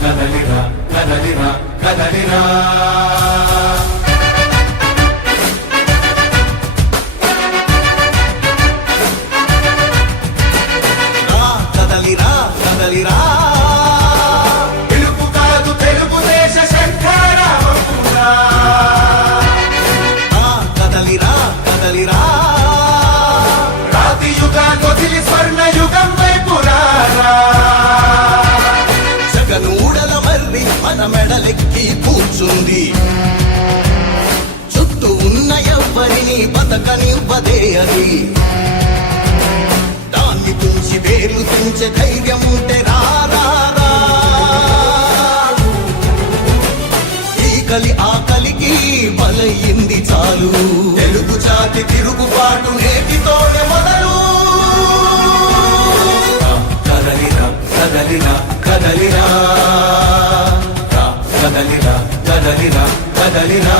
కదలిరా కదలిరా కదలిరా. కదలిరా కదలిరా కదలిరా కదలిరా కదలిరా రాతి యుగాన్ని మెడలెక్కి కూర్చుంది. చుట్టూ ఉన్న ఎవ్వరిని బతకనివ్వదే అది. దాన్ని తుంచి వేలు తుంచే ధైర్యం ఉంటే రారా ఈ కలి ఆకలికి బలయింది చాలు. తెలుగు జాతి తిరుగుబాటు కదలినా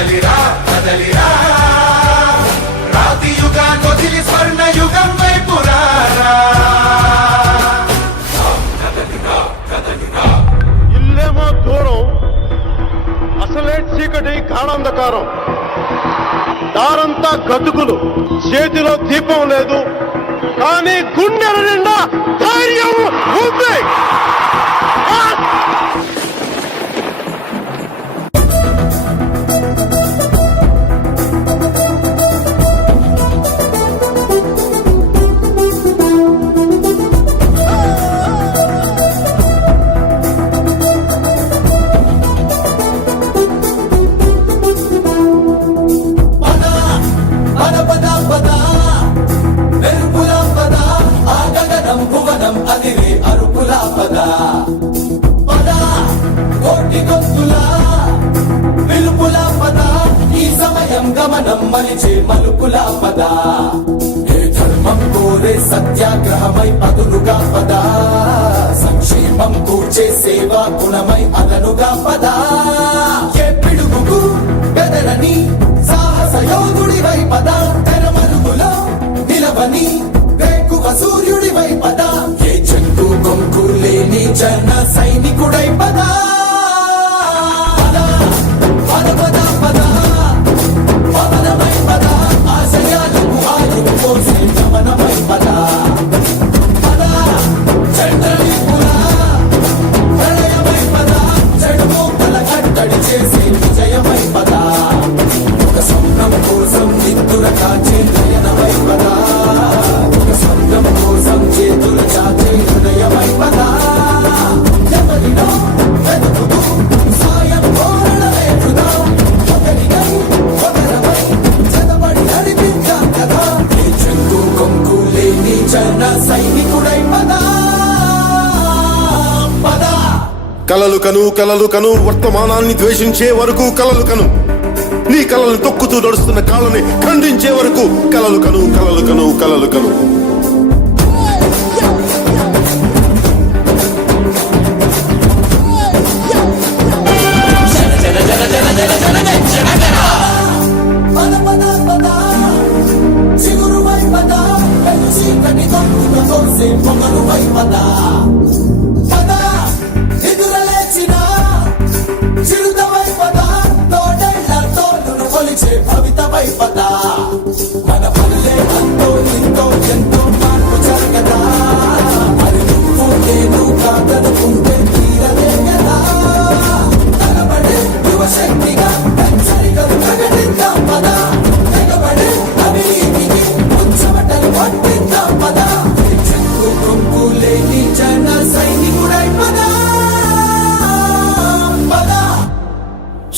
కదలిరా కదలిరా. రాతి యుగా కొదిలి స్వర్ణ యుగం వైపు ఇల్లేమో దూరం అసలే చీకటి గాఢంధకారం. దారంతా గతుకులు చేతిలో దీపం లేదు. కానీ గుండెల నిండా ధైర్యం ఉంది. సమయం మలిచే మలుపుల పద. ఏ ధర్మం కోరే సత్యాగ్రహమై పదులుగా పద. సంక్షేమం కూర్చే సేవా గుణమై అదనుగా పదా. ఒకరికై ఒకరమై సైనికుడై కలలు కను కలలు కను వర్తమానాన్ని ద్వేషించే వరకు కలలు కను. నీ కలలు తొక్కుతూ నడుస్తున్న కాళ్ళని ఖండించే వరకు కలలు కను కలలు కను కలలు కను. పద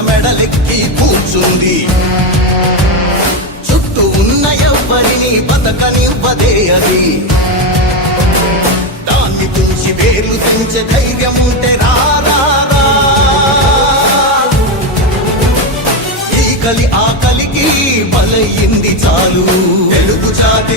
మెడలెక్కి కూర్చుంది. చుట్టూ ఉన్న ఎవ్వరిని బతకనివ్వదే అది. దాన్ని తుంచి వేలు తుంచే ధైర్యం ఉంటే రారా ఈ కలి ఆకలికి బలయింది చాలు. తెలుగు జాతి